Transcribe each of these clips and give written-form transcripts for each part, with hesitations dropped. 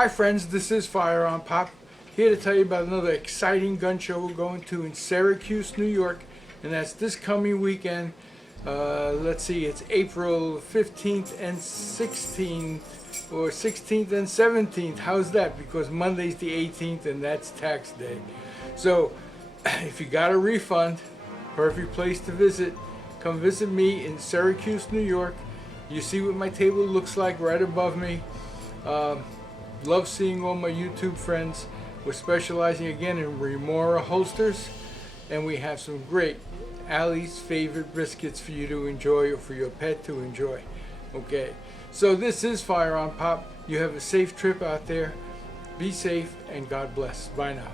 Hi friends, this is FirearmPop, here to tell you about another exciting gun show we're going to in Syracuse, New York, and that's this coming weekend. Let's see, it's April 15th and 16th, or 16th and 17th. How's that? Because Monday's the 18th and that's tax day. So, if you got a refund, perfect place to visit. Come visit me in Syracuse, New York. You see what my table looks like right above me. Love seeing all my YouTube friends. We're specializing again in Remora holsters, and we have some great Allie's favorite biscuits for you to enjoy, or for your pet to enjoy. Okay, so this is FirearmPop. You have a safe trip out there. Be safe and God bless. Bye now.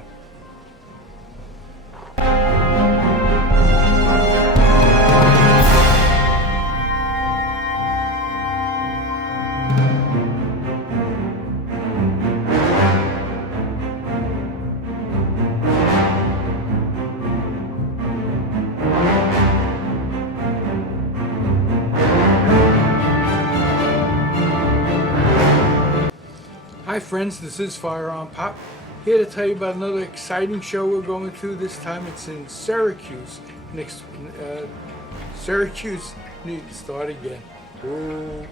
Hi friends, this is FirearmPop, here to tell you about another exciting show we're going to. This time it's in Syracuse. Syracuse, need to start again. Ooh.